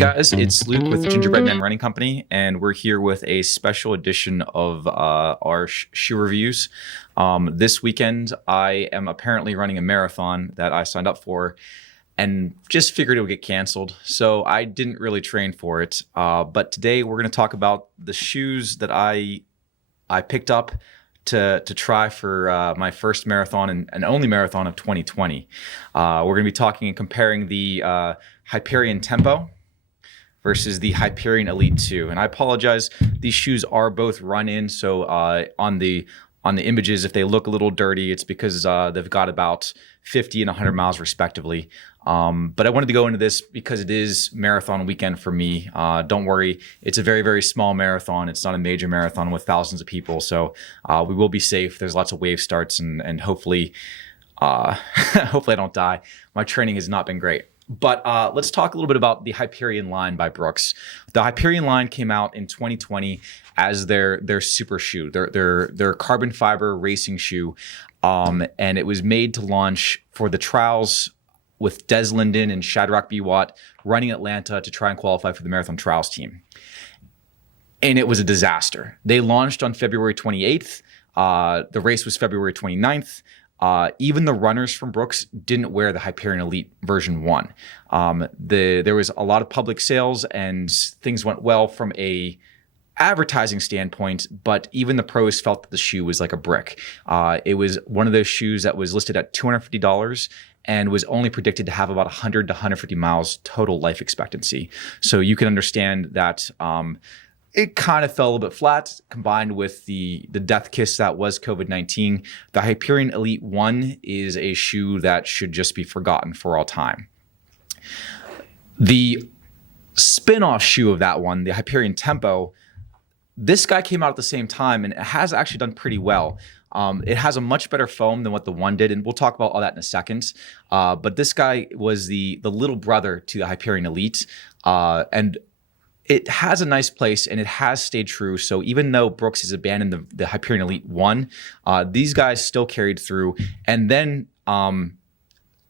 Guys, it's Luke with GingerBread Man Running Company, and we're here with a special edition of our shoe reviews. This weekend, I am apparently running a marathon that I signed up for and just figured it would get canceled, so I didn't really train for it. But today, we're going to talk about the shoes that I picked up to try for my first marathon and only marathon of 2020. We're going to be talking and comparing the Hyperion Tempo versus the Hyperion Elite 2. And I apologize, these shoes are both run-in, so on the images, if they look a little dirty, it's because they've got about 50 and 100 miles respectively. But I wanted to go into this because it is marathon weekend for me. Don't worry, it's a very, very small marathon. It's not a major marathon with thousands of people, so we will be safe. There's lots of wave starts, and hopefully, hopefully I don't die. My training has not been great. But let's talk a little bit about the Hyperion line by Brooks. The Hyperion line came out in 2020 as their super shoe, their carbon fiber racing shoe, and it was made to launch for the trials with Des Linden and Shadrach B. Watt running Atlanta to try and qualify for the marathon trials team. And it was a disaster. They launched on February 28th. The race was February 29th. Even the runners from Brooks didn't wear the Hyperion Elite version 1. There was a lot of public sales and things went well from a advertising standpoint, but even the pros felt that the shoe was like a brick. It was one of those shoes that was listed at $250 and was only predicted to have about 100 to 150 miles total life expectancy. So you can understand that it kind of fell a little bit flat, combined with the death kiss that was COVID-19. The Hyperion Elite 1 is a shoe that should just be forgotten for all time. The spin-off shoe of that one, the Hyperion Tempo, this guy came out at the same time, and it has actually done pretty well. It has a much better foam than what the one did, and we'll talk about all that in a second. But this guy was the little brother to the Hyperion Elite, and it has a nice place and it has stayed true. So even though Brooks has abandoned the Hyperion Elite 1, these guys still carried through. And then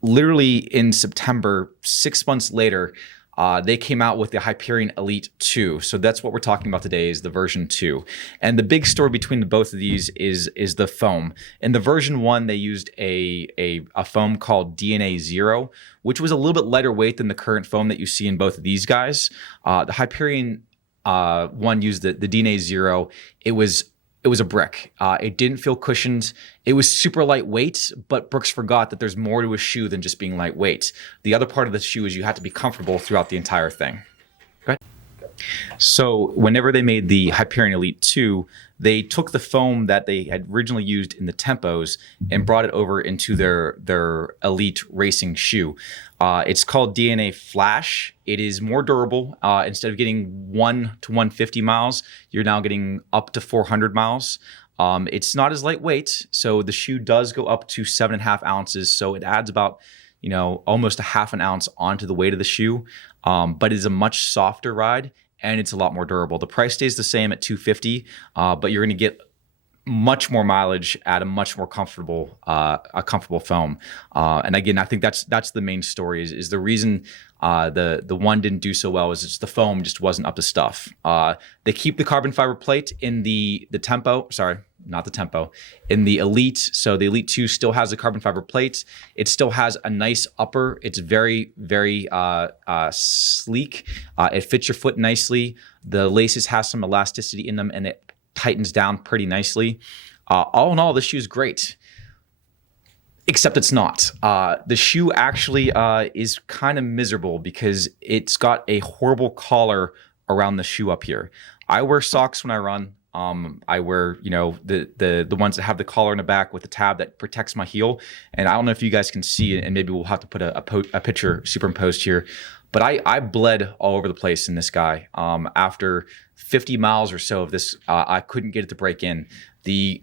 literally in September, 6 months later, they came out with the Hyperion Elite 2. So that's what we're talking about today, is the version 2. And the big story between both of these is the foam. In the version 1, they used a foam called DNA 0, which was a little bit lighter weight than the current foam that you see in both of these guys. The Hyperion 1 used the DNA 0. It was a brick. It didn't feel cushioned. It was super lightweight, but Brooks forgot that there's more to a shoe than just being lightweight. The other part of the shoe is you have to be comfortable throughout the entire thing. Go ahead. So whenever they made the Hyperion Elite 2, they took the foam that they had originally used in the Tempos and brought it over into their Elite racing shoe. It's called DNA Flash. It is more durable. Instead of getting 1 to 150 miles, you're now getting up to 400 miles. It's not as lightweight, so the shoe does go up to 7.5 ounces. So it adds about, almost a half an ounce onto the weight of the shoe. But it is a much softer ride, and it's a lot more durable. The price stays the same at $250, but you're going to get much more mileage at a much more comfortable foam. And again, I think that's the main story. Is the reason the one didn't do so well is it's the foam just wasn't up to stuff. They keep the carbon fiber plate in the Tempo. Sorry, not the Tempo. In the Elite, so the Elite 2 still has the carbon fiber plate. It still has a nice upper. It's very, very sleek. It fits your foot nicely. The laces have some elasticity in them, and it tightens down pretty nicely. All in all, the shoe is great, except it's not. The shoe actually is kind of miserable because it's got a horrible collar around the shoe up here. I wear socks when I run. I wear, the ones that have the collar in the back with the tab that protects my heel. And I don't know if you guys can see it, and maybe we'll have to put a picture superimposed here. But I bled all over the place in this guy. After 50 miles or so of this, I couldn't get it to break in. The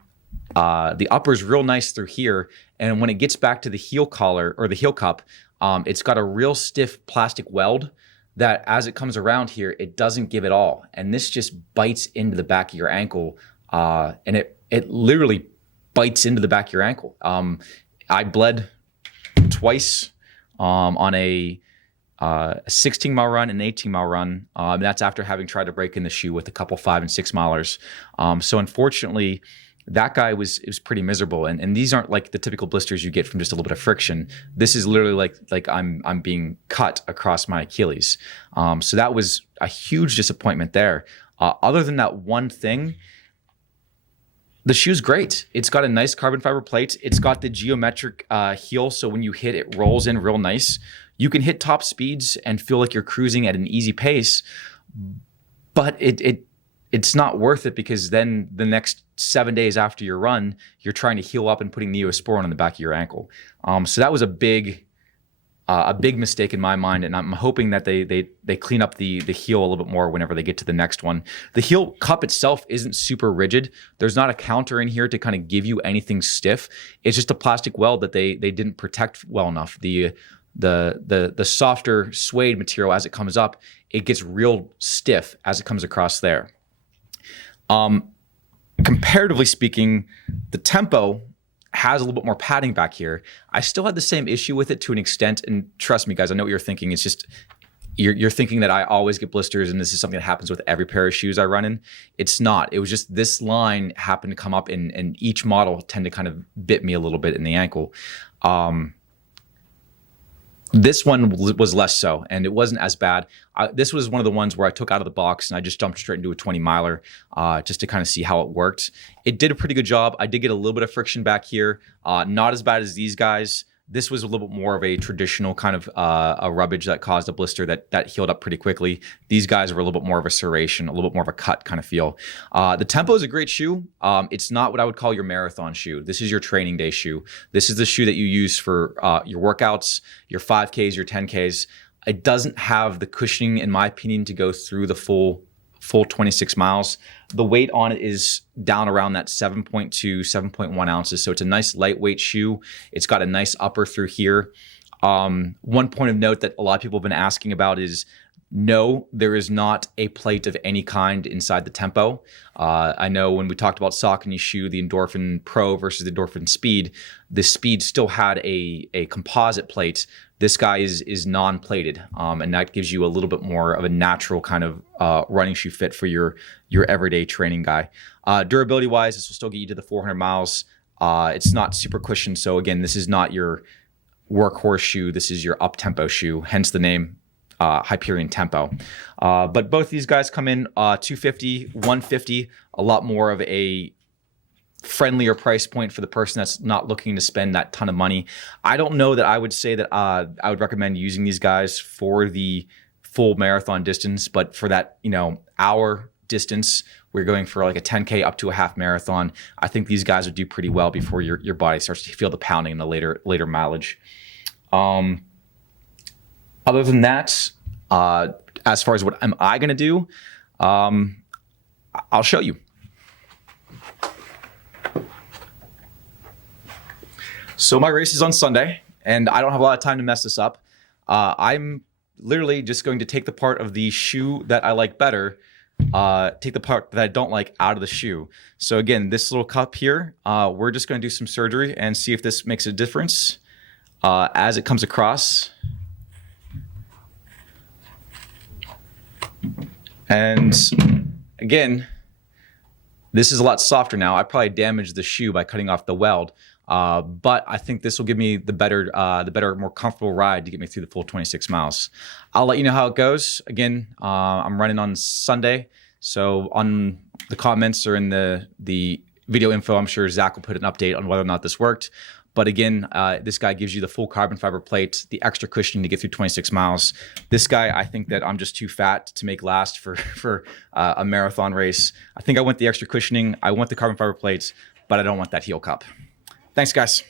upper is real nice through here, and when it gets back to the heel collar or the heel cup, it's got a real stiff plastic weld that as it comes around here, it doesn't give it all. And this just bites into the back of your ankle, and it literally bites into the back of your ankle. I bled twice on a a 16-mile run and an 18-mile run. And that's after having tried to break in the shoe with a couple 5 and 6 milers. So unfortunately, that guy was pretty miserable. And these aren't like the typical blisters you get from just a little bit of friction. This is literally like I'm being cut across my Achilles. So that was a huge disappointment there. Other than that one thing, the shoe's great. It's got a nice carbon fiber plate. It's got the geometric heel, so when you hit, it rolls in real nice. You can hit top speeds and feel like you're cruising at an easy pace, but it's not worth it, because then the next 7 days after your run, you're trying to heal up and putting Neosporin on the back of your ankle. So that was a big mistake in my mind, and I'm hoping that they clean up the heel a little bit more whenever they get to the next one. The heel cup itself isn't super rigid. There's not a counter in here to kind of give you anything stiff. It's just a plastic weld that they didn't protect well enough. The softer suede material, as it comes up, it gets real stiff as it comes across there. Comparatively speaking, the Tempo has a little bit more padding back here. I still had the same issue with it to an extent, and trust me, guys, I know what you're thinking. It's just you're thinking that I always get blisters and this is something that happens with every pair of shoes I run in. It's not. It was just this line happened to come up, and each model tended to kind of bit me a little bit in the ankle. This one was less so, and it wasn't as bad. This was one of the ones where I took out of the box and I just jumped straight into a 20 miler just to kind of see how it worked. It did a pretty good job. I did get a little bit of friction back here. Not as bad as these guys. This was a little bit more of a traditional kind of a rubbage that caused a blister that healed up pretty quickly. These guys were a little bit more of a serration, a little bit more of a cut kind of feel. The Tempo is a great shoe. It's not what I would call your marathon shoe. This is your training day shoe. This is the shoe that you use for your workouts, your 5Ks, your 10Ks. It doesn't have the cushioning, in my opinion, to go through the full 26 miles. The weight on it is down around that 7.2, 7.1 ounces. So it's a nice lightweight shoe. It's got a nice upper through here. One point of note that a lot of people have been asking about is, no, there is not a plate of any kind inside the Tempo. I know when we talked about Saucony's shoe, the Endorphin Pro versus the Endorphin Speed, the Speed still had a composite plate. This guy is non-plated, and that gives you a little bit more of a natural kind of running shoe fit for your everyday training guy. Durability-wise, this will still get you to the 400 miles. It's not super cushioned, so again, this is not your workhorse shoe. This is your up-tempo shoe, hence the name Hyperion Tempo. But both these guys come in $250, $150, a lot more of a friendlier price point for the person that's not looking to spend that ton of money. I don't know that I would say that I would recommend using these guys for the full marathon distance, but for that, hour distance, we're going for like a 10K up to a half marathon. I think these guys would do pretty well before your body starts to feel the pounding in the later mileage. Other than that, as far as what am I going to do, I'll show you. So my race is on Sunday, and I don't have a lot of time to mess this up. I'm literally just going to take the part of the shoe that I like better, take the part that I don't like out of the shoe. So again, this little cup here, we're just going to do some surgery and see if this makes a difference as it comes across. And again, this is a lot softer now. I probably damaged the shoe by cutting off the weld. But I think this will give me the better, more comfortable ride to get me through the full 26 miles. I'll let you know how it goes. Again, I'm running on Sunday, so on the comments or in the video info, I'm sure Zach will put an update on whether or not this worked. But again, this guy gives you the full carbon fiber plate, the extra cushioning to get through 26 miles. This guy, I think that I'm just too fat to make last for a marathon race. I think I want the extra cushioning. I want the carbon fiber plates, but I don't want that heel cup. Thanks, guys.